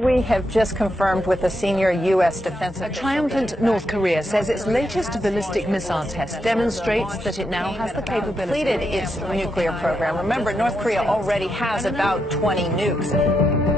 We have just confirmed with a senior U.S. defense official. Triumphant North Korea says its latest ballistic missile test demonstrates that it now has the capability completed its nuclear program. Remember, North Korea already has about 20 nukes.